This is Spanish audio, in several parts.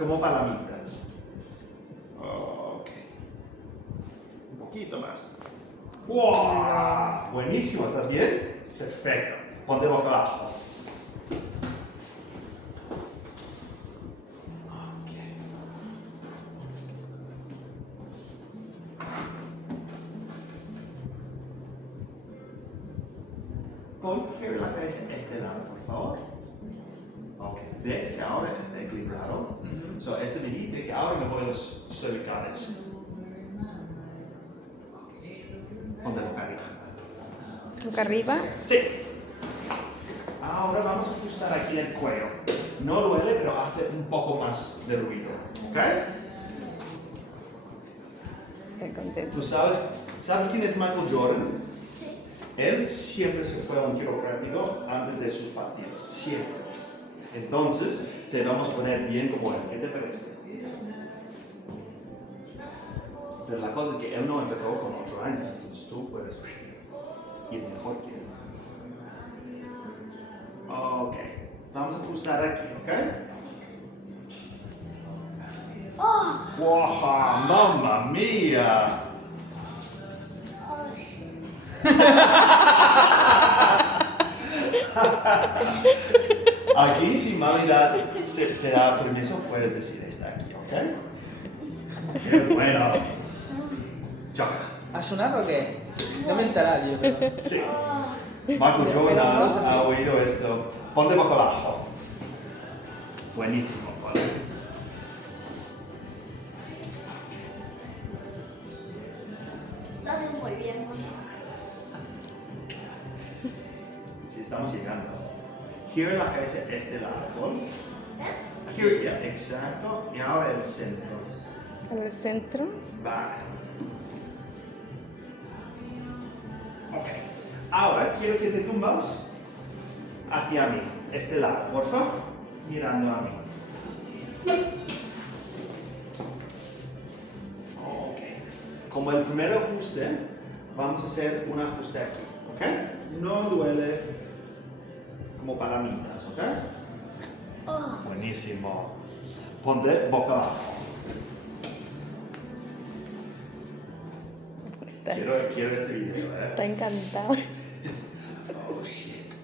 como palomitas. Ok. Un poquito más. ¡Wow! Buenísimo, ¿estás bien? Perfecto. Ponte boca abajo. Ok. Pon la cabeza a este lado, por favor. Ok. ¿Ves que ahora está equilibrado? So, este me dice que ahora me voy a los cervicales. Ponte boca arriba. ¿Boca arriba? Sí. Ahora vamos a ajustar aquí el cuello. No duele, pero hace un poco más de ruido. ¿Ok? Estoy contenta. ¿Tú sabes quién es Michael Jordan? Sí. Él siempre se fue a un quiropráctico antes de sus partidos. Siempre. Entonces, te vamos a poner bien como él. ¿Qué te parece? Pero la cosa es que él no empezó con 8 años. Entonces tú puedes ir mejor que él. Ok. Vamos a ajustar aquí, ¿ok? ¡Oh! ¡Wow! ¡Mamma mía! ¡Oh, sí! Aquí, si mami te da permiso, puedes decir está aquí, ¿ok? ¡Qué bueno! Choca. ¿Ha sonado o qué? No me enterará yo, pero... Sí. ¡Oh! Michael Pero Jordan vamos a- ha oído esto. Ponte boca abajo. Buenísimo, ¿vale? Lo haces muy bien, ¿no? Si estamos llegando. Gira la cabeza a este lado, ¿vale? ¿Eh? Gira, ya, exacto. Y ahora el centro. Al centro. Vale. Ok. Ahora quiero que te tumbas hacia mí, este lado, por favor, mirando a mí. Ok. Como el primer ajuste, vamos a hacer un ajuste aquí, ¿ok? No duele como palomitas, ¿ok? ¡Oh! Buenísimo. Ponte boca abajo. Quiero este video, ¿eh? Está encantado. Oh, shit.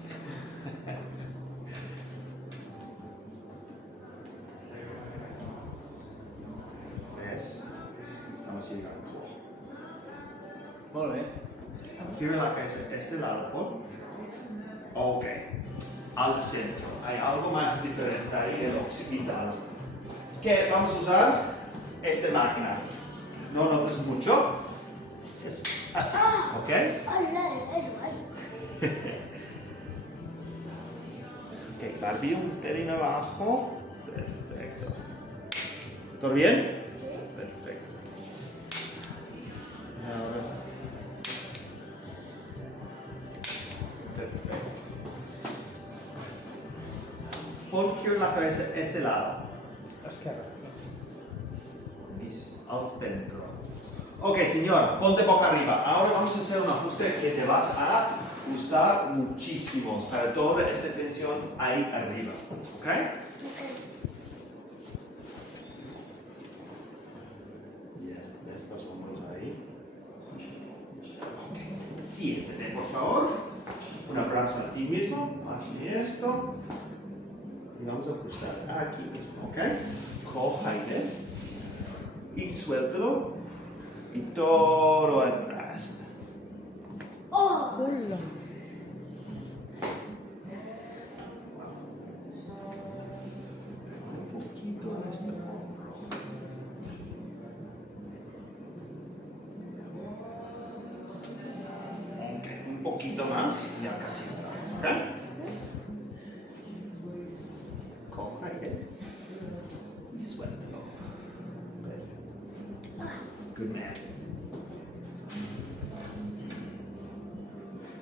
¿Ves? Estamos llegando. Molt bé. Gira la cabeza a este lado, ¿por? Ok. Al centro. Hay algo más diferente ahí, el occipital. ¿Qué? Vamos a usar esta máquina. No notas mucho. Es así, ¿ok? ¡Ay, eso, ay! Ok, Barbie un pelín abajo. Perfecto. ¿Todo bien? ¿Sí? Perfecto. Ahora. Perfecto. Pon gira la cabeza a este lado. Esquerra. Al centro. Ok, señor, ponte boca arriba. Ahora vamos a hacer un ajuste que te vas a gustar muchísimo para toda esta tensión ahí arriba. ¿Ok? Bien, ves los hombros ahí. Ok, siéntete, por favor. Un abrazo a ti mismo. Hazme esto. Y vamos a ajustar aquí mismo, ¿ok? Coja aire. Y suéltalo. Y todo atrás. ¡Oh! Hola. Un poquito en este hombro. Ok, un poquito más. Ya casi estamos, ¿ok? Coja aire. Y suéltalo. Perfecto. Good man.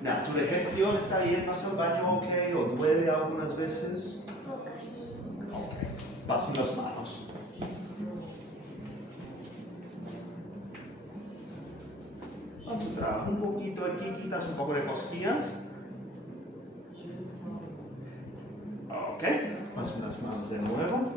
Nah, ¿tu digestión está bien? ¿Vas al baño ok? ¿O duele algunas veces? Pocas. Ok. Pásame las manos. Vamos a trabajar un poquito aquí, quitas un poco de cosquillas. Ok. Pásame las manos de nuevo.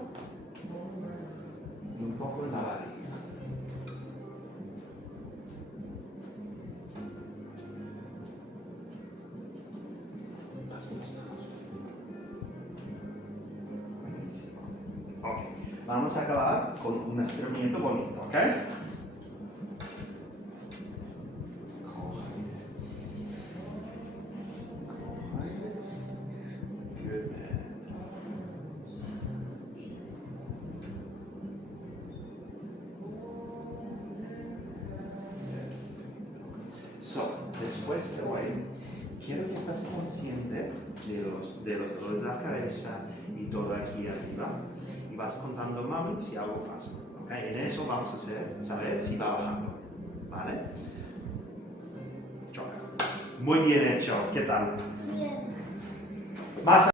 Vamos a acabar con un estiramiento bonito, ¿ok? Good man. So, después de hoy, quiero que estés consciente de los dolores de la cabeza y todo aquí arriba. Y vas contando, mami, si algo pasa. ¿Okay? En eso vamos a saber si va bajando. ¿Vale? Choca. Muy bien hecho. ¿Qué tal? Bien. Más